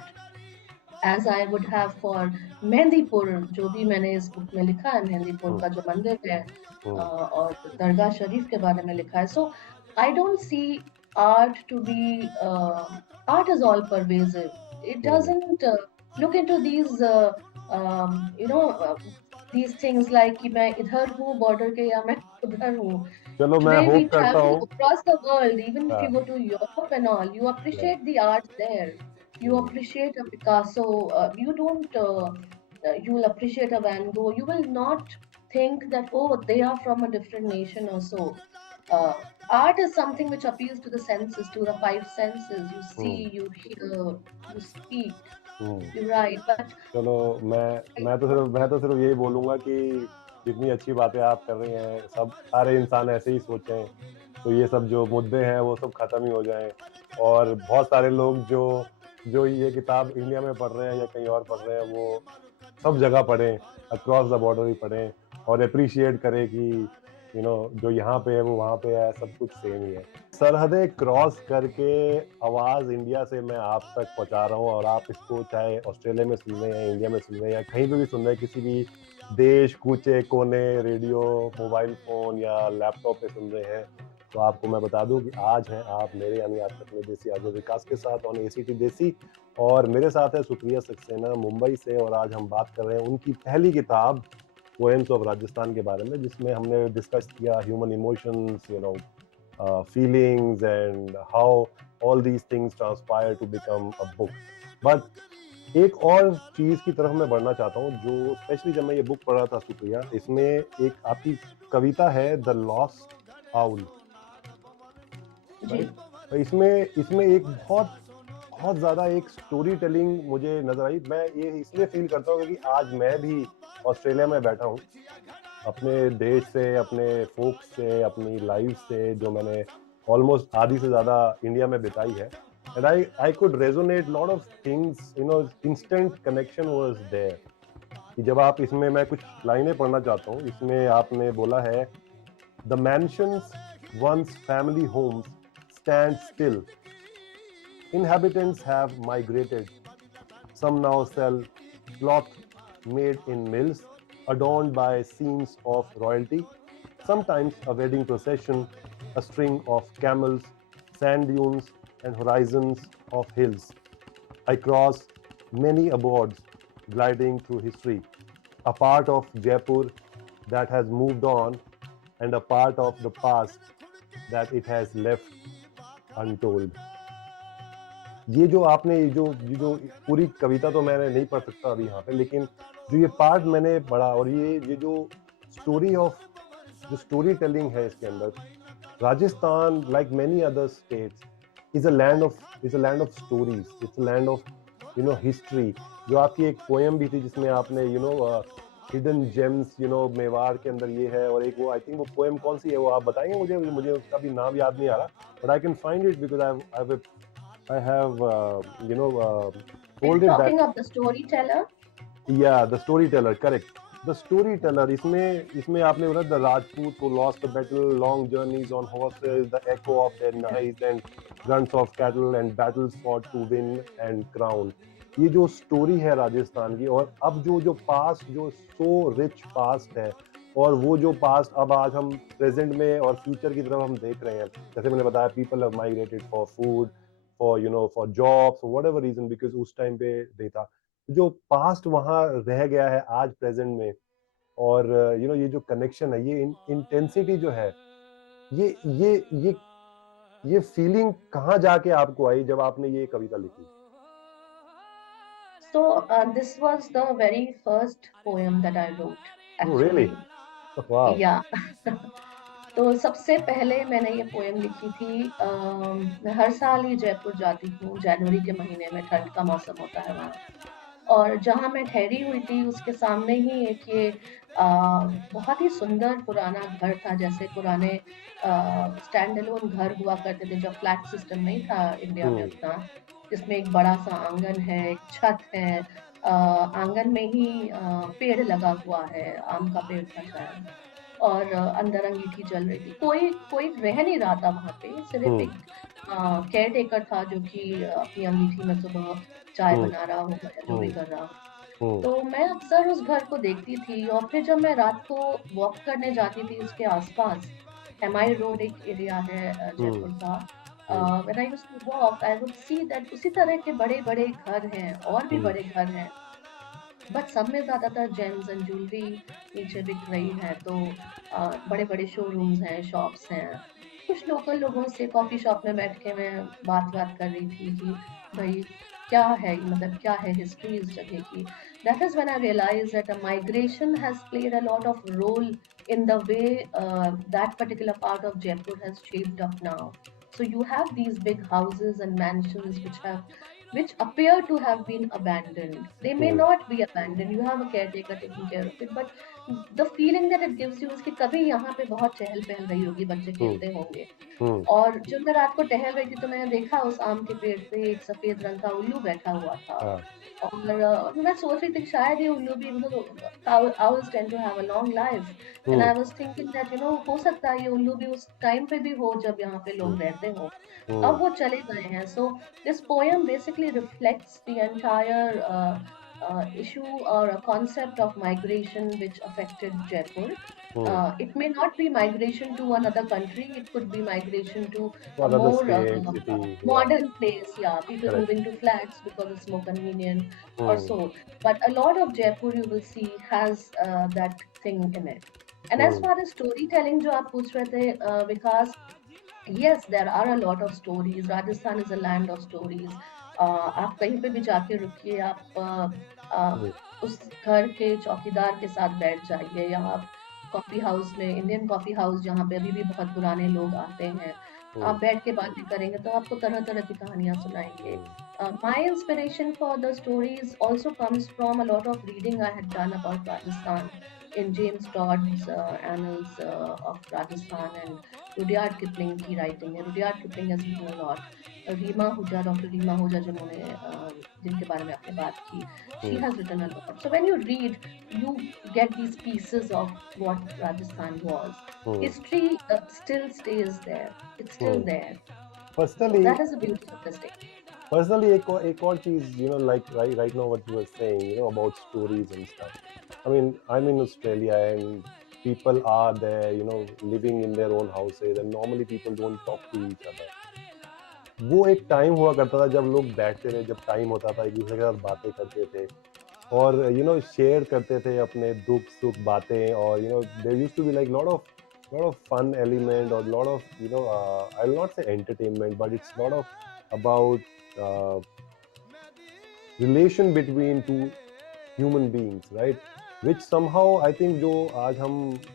as I would have for Mehandipur. जो भी मैंने इस book में लिखा है, मेहंदीपुर का जो मंदिर है और दरगाह शरीफ के बारे में लिखा है. So I don't see art to be art is all pervasive. It doesn't look into these you know these things like कि मैं इधर हूँ border के या मैं उधर हूँ. चलो मैं Today we होप करता travel हूँ. across the world. Even if हाँ, you go to Europe and all, you appreciate the art there. You appreciate a Picasso. You don't. You will appreciate a Van Gogh. You will not think that, oh, they are from a different nation or so. Uh, Art is something which appeals to the senses, to the five senses. You see, you hear, you speak, you write. But चलो मैं तो सिर्फ यही बोलूंगा कि जितनी अच्छी बातें आप कर रही हैं, सब सारे इंसान ऐसे ही सोचें तो ये सब जो मुद्दे हैं वो सब खत्म ही हो जाएं, और बहुत सारे लोग जो ये किताब इंडिया में पढ़ रहे हैं या कहीं और पढ़ रहे हैं, वो सब जगह पढ़ें, अक्रॉस द बॉर्डर भी पढ़ें, और अप्रिशिएट करें कि जो यहाँ पे है वो वहाँ पे है, सब कुछ सेम ही है. सरहदें क्रॉस करके आवाज इंडिया से मैं आप तक पहुँचा रहा हूँ, और आप इसको चाहे ऑस्ट्रेलिया में सुन रहे हैं, इंडिया में सुन रहे हैं, या कहीं पे भी सुन रहे हैं, किसी भी देश कूचे कोने, रेडियो, मोबाइल फोन या लैपटॉप पे सुन रहे हैं, तो आपको मैं बता दूं कि आज हैं आप मेरे यानी आपके अपने देसी आगे विकास के साथ ऑन ACT देसी, और मेरे साथ है सुप्रिया सक्सेना मुंबई से, और आज हम बात कर रहे हैं उनकी पहली किताब पोएम्स ऑफ राजस्थान के बारे में, जिसमें हमने डिस्कस किया human emotions, feelings and how all these things transpire to become a book. But एक और चीज की तरफ मैं बढ़ना चाहता हूँ, जो स्पेशली जब मैं ये बुक पढ़ रहा था सुप्रिया, इसमें एक आपकी कविता है द लॉस्ट आउल. इसमें एक बहुत ज्यादा एक स्टोरी टेलिंग मुझे नजर आई. मैं ये इसलिए फील करता हूँ क्योंकि आज मैं भी ऑस्ट्रेलिया में बैठा हूँ, अपने देश से, अपने फोक से, अपनी लाइफ से, जो मैंने ऑलमोस्ट आधी से ज्यादा इंडिया में बिताई है, and I could resonate lot of things, instant connection was there. कि जब आप इसमें, मैं कुछ लाइनें पढ़ना चाहता हूँ, इसमें आपने बोला है the mansions once family homes stand still, inhabitants have migrated, some now sell cloth made in mills adorned by scenes of royalty, sometimes a wedding procession, a string of camels, sand dunes and horizons of hills. I cross many abodes gliding through history, a part of Jaipur that has moved on and a part of the past that it has left untold. ये जो आपने ये जो पूरी कविता तो मैंने नहीं पढ़ सकता अभी यहाँ पे, लेकिन जो ये पार्ट मैंने पढ़ा और ये जो स्टोरी ऑफ जो स्टोरी टेलिंग है इसके अंदर, Rajasthan like many other states is a land of stories. It's a land of history. जो आपकी एक पोएम भी थी जिसमें आपने हिडन जेम्स मेवाड़ के अंदर ये है, और एक वो आई थिंक वो पोएम कौन सी है वो आप बताएंगे मुझे? मुझे उसका भी नाम याद नहीं आ रहा, but I can find it because I have You're told it talking that. of the storyteller? Yeah, the storyteller, correct. The storyteller, इसमें आपने बोला the Rajput who lost the battle, long journeys on horses, the echo of their knives and grunts of cattle and battles fought to win and crown. ये जो story है राजस्थान की, और अब जो पास्ट जो सो रिच पास्ट है, और वो जो पास्ट अब आज हम प्रेजेंट में और फ्यूचर की तरफ हम देख रहे हैं, जैसे मैंने बताया people have migrated for food, for jobs, for whatever reason, because उस टाइम पे नहीं था, जो पास्ट वहाँ रह गया है आज प्रेजेंट में, और ये जो कनेक्शन है, ये इंटेंसिटी जो है, ये ये ये ये फीलिंग कहाँ जाके आपको आई जब आपने ये कविता लिखी? So this was the very first poem that I wrote, Oh, really? actually. Wow. Yeah. तो सबसे पहले मैंने ये पोएम लिखी थी। मैं हर साल ही जयपुर जाती हूँ, जनवरी के महीने में ठंड का मौसम होता है वहाँ, और जहाँ मैं ठहरी हुई थी उसके सामने ही एक ये बहुत ही सुंदर पुराना घर था, जैसे पुराने स्टैंड अलोन घर हुआ करते थे जब फ्लैट सिस्टम नहीं था इंडिया में उतना, जिसमें एक बड़ा सा आंगन है, एक छत है, आंगन में ही पेड़ लगा हुआ है, आम का पेड़ था शायद, और अंदर अंगीठी जल रही थी। कोई कोई रह नहीं रहा था वहाँ पे, सिर्फ एक केयर टेकर था जो कि अपनी अंगीठी में सुबह चाय बना रहा होगा या जो भी कर रहा हो। तो मैं अक्सर उस घर को देखती थी, और फिर जब मैं रात को वॉक करने जाती थी उसके आसपास, एमआई रोड एक एरिया है जयपुर का, when I used to walk I would see that उसी तरह के बड़े बड़े घर हैं, और भी बड़े घर हैं, बट सब में ज्यादातर जेम्स एंड ज्वेलरी नीचे बिक रही है। तो बड़े बड़े शोरूम्स हैं, शॉप्स हैं। कुछ लोकल लोगों से कॉफी शॉप में बैठ के मैं बात कर रही थी कि भाई क्या है, मतलब क्या है हिस्ट्री इस जगह की। That is when I realise that a migration has played a lot of role in the way that particular part of Jaipur has shaped up now. So you have these big houses and mansions which appear to have been abandoned. They may not be abandoned. You have a caretaker taking care of it, but the feeling that it gives you is कि कभी यहाँ पे बहुत चहल पहल रही होगी, बच्चे खेलते होंगे। और जब मैं रात को टहल रही थी तो मैंने देखा उस आम के पेड़ पे एक सफेद रंग का उल्लू बैठा हुआ था, और मैं सोच रही थी कि शायद ये उल्लू भी, owls tend to have a long life, and I was thinking that हो सकता है ये उल्लू भी उस टाइम पे भी हो जब यहाँ पे लोग रहते हो, अब वो चले गए हैं। So this poem basically reflects the entire issue or a concept of migration which affected Jaipur. It may not be migration to another country, it could be migration to a more modern place, yeah, people moving to flats because it's more convenient or so. But a lot of Jaipur you will see has that thing in it. And as far as storytelling जो आप पूछ रहे थे विकास, yes, there are a lot of stories. Rajasthan is a land of stories. आप कहीं पे भी जाके रुकिए, आप उस घर के चौकीदार के साथ बैठ जाइए, या आप कॉफी हाउस में, इंडियन कॉफी हाउस जहाँ पे अभी भी बहुत पुराने लोग आते हैं, आप बैठ के बातें करेंगे तो आपको तरह तरह की कहानियां सुनाएंगे। My inspiration for the stories also comes from a lot of reading I had done about Rajasthan in James Todd's Annals of Rajasthan and Rudyard Kipling की writing है। Rudyard Kipling has written a lot. Reema Huja, doctor Reema Huja जिन्होंने जिनके बारे में आपने बात की, she has written a lot. So when you read, you get these pieces of what Rajasthan was. History still stays there. It's still there. Personally, so that is the beauty of the state. Personally, एक और चीज, like right now what you were saying, about stories and stuff. I mean, I'm in Australia and people are there, living in their own houses, and normally people don't talk to each other. वो एक time हुआ करता था जब लोग बैठते थे, जब टाइम होता था एक दूसरे के साथ बातें करते थे और शेयर करते थे अपने दुख सुख बातें और there used to be like lot of fun element or lot of I will not say entertainment but it's lot of about relation between two human beings, right? Which somehow I think जो आज हम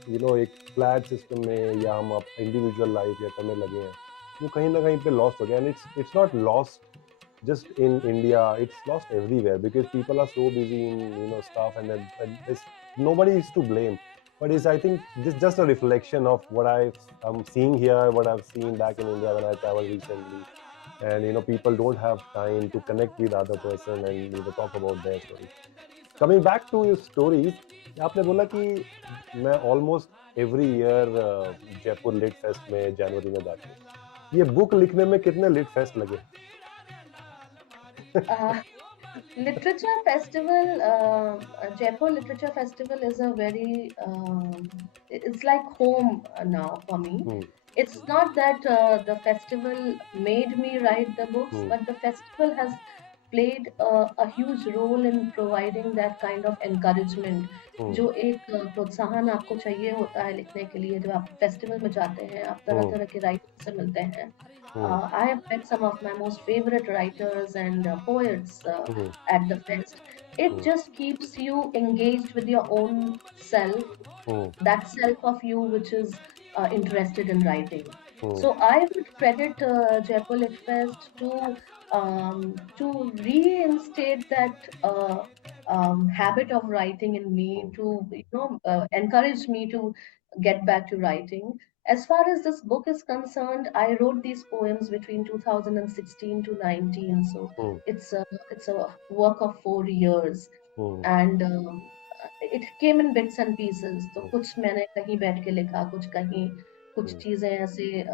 एक flat system में या हम अब individual life या करने लगे हैं वो कहीं ना कहीं पे लॉस्ट हो गया and it's not lost just in India, it's lost everywhere because people are so busy in stuff and it's, nobody is to blame. But it's I think this just a reflection of what I'm seeing here, what I've seen back in India when I traveled recently. And people don't have time to connect with other person and talk about their stories. Coming back to your stories, आपने बोला कि मैं almost every year Jaipur lit fest में जनवरी में जाता हूँ। ये बुक लिखने में कितने लिट फेस्ट लगे? Literature festival, Jaipur Literature Festival is a very, it's like home now for me. It's not that the festival made me write the books, but the festival has played a huge role in providing that kind of encouragement. जो एक प्रोत्साहन आपको चाहिए होता है लिखने के लिए, जब आप फेस्टिवल में जाते हैं, आप तरह तरह के राइटर्स से मिलते हैं. I have met some of my most favorite writers and poets at the fest. It just keeps you engaged with your own self, that self of you which is interested in writing. So I would credit Jaipur Lit Fest to reinstate that habit of writing in me, to encourage me to get back to writing. As far as this book is concerned, I wrote these poems between 2016 to 19, so it's a work of 4 years, and it came in bits and pieces. तो कुछ मैंने कहीं बैठ के लिखा, कुछ चीजें ऐसे,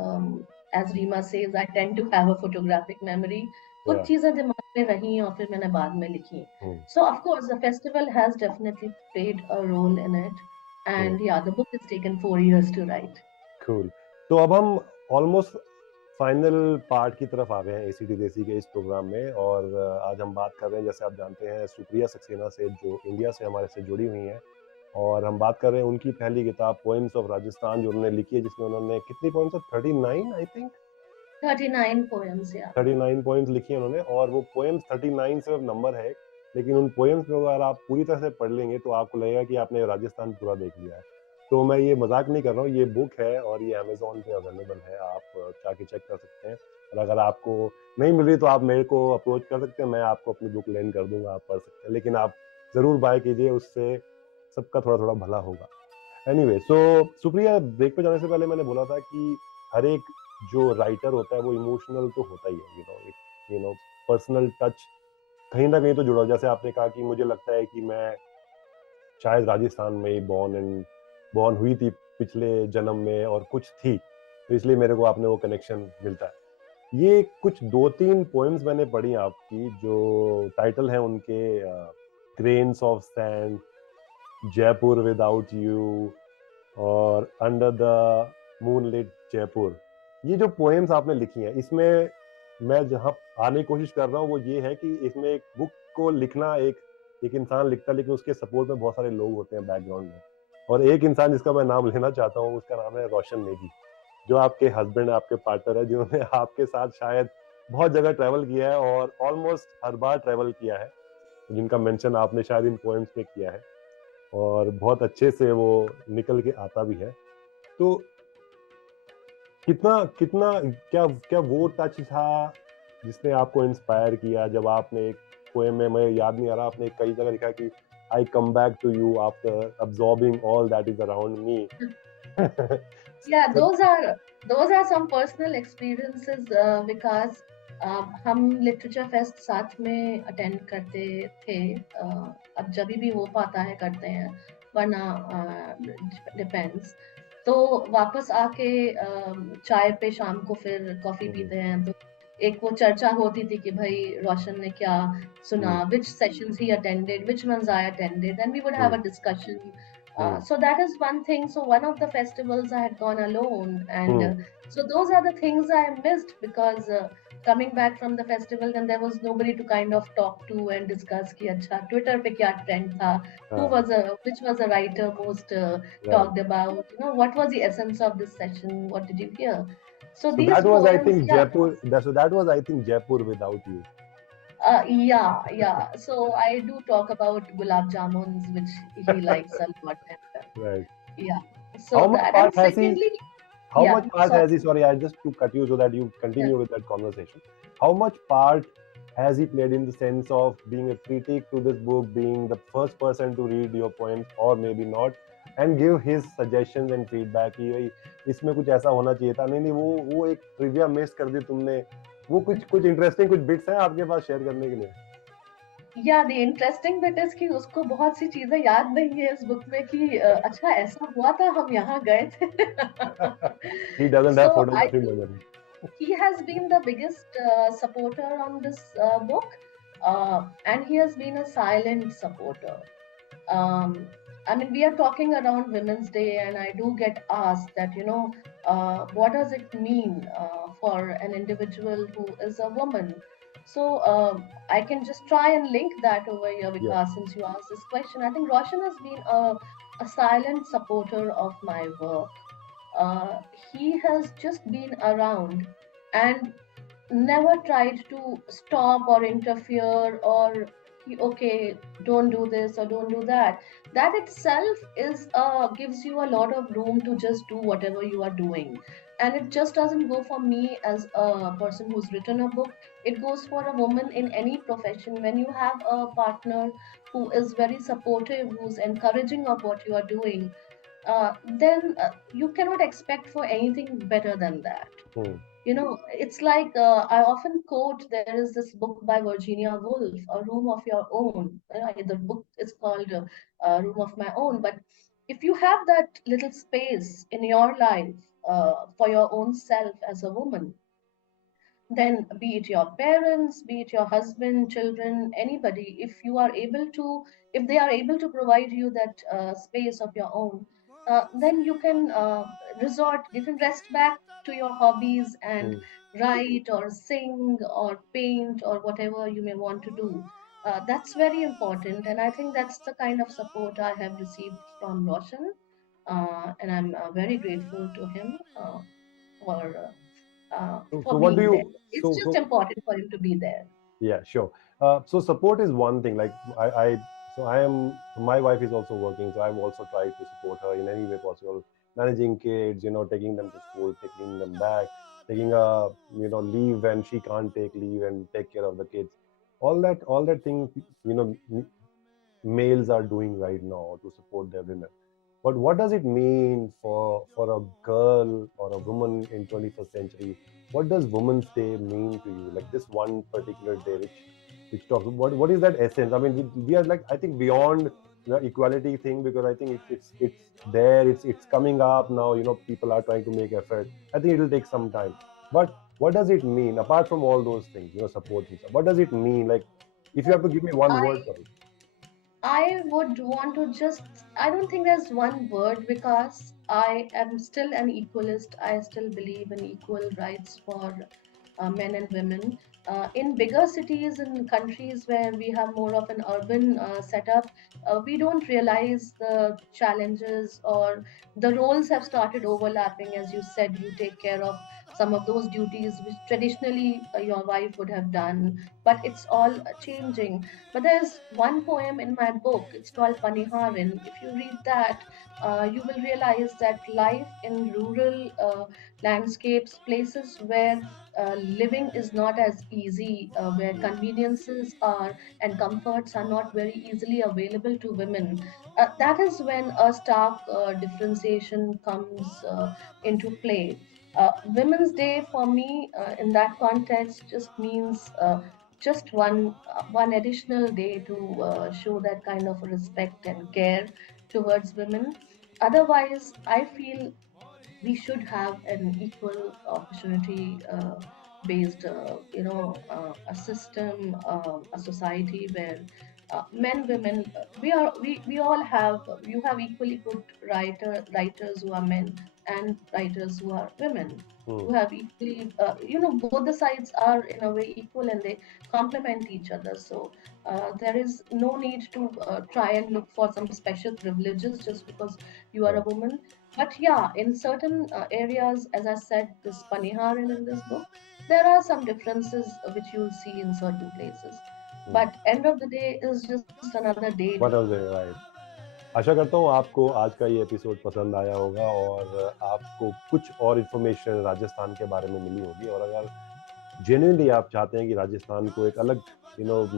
as Rima says, I tend to have a photographic memory. कुछ चीजें दिमाग में रही और फिर मैंने बाद में लिखी. So of course the festival has definitely played a role in it, and yeah, the book has taken 4 years to write. Cool. तो अब हम ऑलमोस्ट फाइनल पार्ट की तरफ आ गए हैं एसीटी देसी के इस प्रोग्राम में और आज हम बात कर रहे हैं, जैसे आप जानते हैं, सुप्रिया सक्सेना से, जो इंडिया से हमारे से जुड़ी हुई हैं, और हम बात कर रहे हैं उनकी पहली किताब पोएम्स ऑफ राजस्थान जो उन्होंने लिखी है, जिसमें उन्होंने कितनी पोएम्स है? 39 I think 39 poems, yeah. 39 poems लिखी हैं उन्होंने, और वो पोएम्स 39 सिर्फ नंबर है, लेकिन उन पोएम्स में अगर आप पूरी तरह से पढ़ लेंगे तो आपको लगेगा कि आपने राजस्थान पूरा देख लिया है. तो मैं ये मजाक नहीं कर रहा हूँ, ये बुक है और ये अमेजोन पे अवेलेबल है, आप जाके चेक कर सकते हैं. और अगर आपको नहीं मिल रही तो आप मेरे को अप्रोच कर सकते हैं, मैं आपको अपनी बुक लेन कर दूंगा, आप पढ़ सकते हैं, लेकिन आप जरूर बाय कीजिए, उससे सबका थोड़ा थोड़ा भला होगा. एनीवे, सो सुप्रिया, ब्रेक पे जाने से पहले मैंने बोला था कि हर एक जो राइटर होता है वो इमोशनल तो होता ही है, पर्सनल टच कहीं ना कहीं तो जुड़ा. जैसे आपने कहा कि मुझे लगता है कि मैं शायद राजस्थान में ही बॉर्न हुई थी पिछले जन्म में और कुछ थी, तो इसलिए मेरे को आपने वो कनेक्शन मिलता है. ये कुछ 2-3 पोएम्स मैंने पढ़ी आपकी, जो टाइटल है उनके grains of sand, Jaipur without you और अंडर द मूनलिट जयपुर. ये जो पोएम्स आपने लिखी हैं, इसमें मैं जहाँ आने की कोशिश कर रहा हूँ वो ये है कि इसमें एक बुक को लिखना एक इंसान लिखता है, लेकिन उसके सपोर्ट में बहुत सारे लोग होते हैं बैकग्राउंड में, और एक इंसान जिसका मैं नाम लेना चाहता हूँ उसका नाम है रोशन नेगी, जो आपके हस्बैंड, आपके पार्टनर है, जिन्होंने आपके साथ शायद बहुत जगह ट्रैवल किया है और ऑलमोस्ट हर बार ट्रैवल किया है, जिनका मेंशन आपने शायद इन पोएम्स में किया है, और बहुत अच्छे से वो निकल के आता भी है. तो कितना कितना क्या क्या वो टच था जिसने आपको इंस्पायर किया, जब आपने एक पोएम में, मैं याद नहीं आ रहा, आपने कई जगह लिखा कि I come back to you after absorbing all that is around me. Yeah, those are some personal experiences, because हम लिटरेचर फेस्ट साथ में अटेंड करते थे. अब जब भी हो पाता है करते हैं, वरना डिपेंड्स. तो वापस आके चाय पे शाम को फिर कॉफी पीते हैं, तो एक वो चर्चा होती थी कि भाई रोशन ने क्या सुना, which sessions he attended, which ones I attended, and we would have a discussion. So that is one thing. So one of the festivals I had gone alone, and so those are the things I missed, because coming back from the festival, then there was nobody to kind of talk to and discuss ki acha Twitter pe kya trend tha, which was a writer most right. talked about, what was the essence of this session, what did you hear? So So these that was, I poems, think, yeah. Jaipur. So that was, I think, Jaipur without you. Yeah, yeah. So I do talk about gulab jamuns, which he likes a lot. And, Right. yeah, How so much that. And part has he? secondly, How yeah, much part so has he? Sorry, I just to cut you so that you yeah. continue with that conversation. How much part has he played in the sense of being a critic to this book, being the first person to read your poems, or maybe not, and give his suggestions and feedback कि भाई इसमें कुछ ऐसा होना चाहिए था, नहीं नहीं वो एक ट्रिविया मिस कर दी तुमने, वो कुछ इंटरेस्टिंग कुछ बिट्स हैं आपके पास शेयर करने के लिए? Yeah, the interesting bit is कि उसको बहुत सी चीजें याद नहीं है इस बुक में कि अच्छा ऐसा हुआ था, हम यहाँ गए थे. He doesn't have So I photography think memory. he has been the biggest supporter on this book, and he has been a silent supporter. um, I mean, we are talking around Women's Day, and I do get asked that, what does it mean for an individual who is a woman? So I can just try and link that over here, Yeah. because since you asked this question, I think Roshan has been a silent supporter of my work. Uh, he has just been around and never tried to stop or interfere or okay, don't do this or don't do that. That itself is gives you a lot of room to just do whatever you are doing. And it just doesn't go for me as a person who's written a book. It goes for a woman in any profession. When you have a partner who is very supportive, who's encouraging of what you are doing, then you cannot expect for anything better than that. It's like I often quote, there is this book by Virginia Woolf, A Room of Your Own. The book is called Room of My Own. But if you have that little space in your life for your own self as a woman, then be it your parents, be it your husband, children, anybody, if they are able to provide you that space of your own, then you can rest back to your hobbies and Hmm. write or sing or paint or whatever you may want to do. That's very important, and I think that's the kind of support I have received from Roshan, and I'm very grateful to him for So for what do being there. you? It's just important for him to be there. Yeah, sure. So support is one thing. Like I am. My wife is also working, so I've also tried to support her in any way possible. Managing kids, taking them to school, taking them back, taking a leave when she can't take leave and take care of the kids. All that thing, males are doing right now to support their women. But what does it mean for a girl or a woman in 21st century? What does Women's Day mean to you? Like this one particular day, which talks. What is that essence? I mean, we are like, I think, beyond the equality thing, because I think it's there. It's coming up now. People are trying to make effort. I think it will take some time. But what does it mean apart from all those things? Support and stuff. What does it mean? Like, if you have to give me one I word for it. I would want to just, I don't think there's one word, because I am still an equalist. I still believe in equal rights for men and women. In bigger cities and countries where we have more of an urban setup, we don't realize the challenges, or the roles have started overlapping. As you said, you take care of some of those duties which traditionally your wife would have done, but it's all changing. But there's one poem in my book, it's called Paniharin. If you read that, you will realize that life in rural landscapes, places where living is not as easy, where conveniences are and comforts are not very easily available to women, that is when a stark differentiation comes into play. Women's Day for me, in that context, just means just one additional day to show that kind of respect and care towards women. Otherwise, I feel we should have an equal opportunity based a system, a society where men, women, we all have, you have equally good writers who are men and writers who are women. You have equally, both the sides are in a way equal and they complement each other. So there is no need to try and look for some special privileges just because you are a Right. woman. But yeah, in certain areas, as I said, this Panihar in this book, there are some differences which you'll see in certain places. But end of the day is just another day to What else है, right. आशा करता हूँ आपको आज का ये episode पसंद आया होगा और आपको कुछ और इन्फॉर्मेशन राजस्थान के बारे में मिली होगी। और अगर जेन्युइनली आप चाहते हैं कि राजस्थान को एक अलग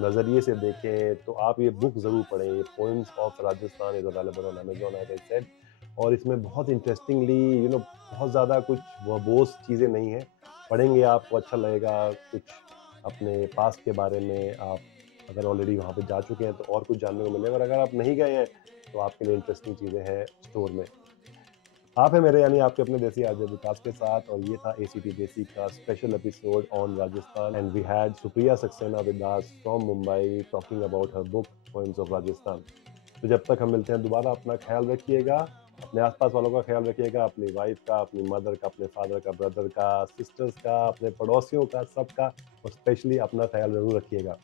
नज़रिए से देखें, तो आप ये बुक ज़रूर पढ़ें। ये poems of Rajasthan is available on Amazon, as I said. और इसमें बहुत इंटरेस्टिंगली बहुत ज़्यादा कुछ वर्बोस चीज़ें नहीं हैं। पढ़ेंगे आपको अच्छा लगेगा। कुछ अपने पास्ट के बारे में आप अगर ऑलरेडी वहाँ पे जा चुके हैं तो और कुछ जानने को मिलेगा, और अगर आप नहीं गए हैं तो आपके लिए इंटरेस्टिंग चीज़ें हैं स्टोर में। आप हैं मेरे यानी आपके अपने देसी आरजे विकास के साथ, और ये था एसीटी देसी का special episode on Rajasthan, and we had Supriya Saxena with us from Mumbai talking about her book poems of Rajasthan. तो जब तक हम मिलते हैं दोबारा, अपना ख्याल रखिएगा, अपने आसपास वालों का ख्याल रखिएगा, अपनी वाइफ का, अपनी मदर का, अपने फादर का, ब्रदर का, सिस्टर्स का, अपने पड़ोसियों का, सबका, और स्पेशली अपना ख्याल जरूर रखिएगा।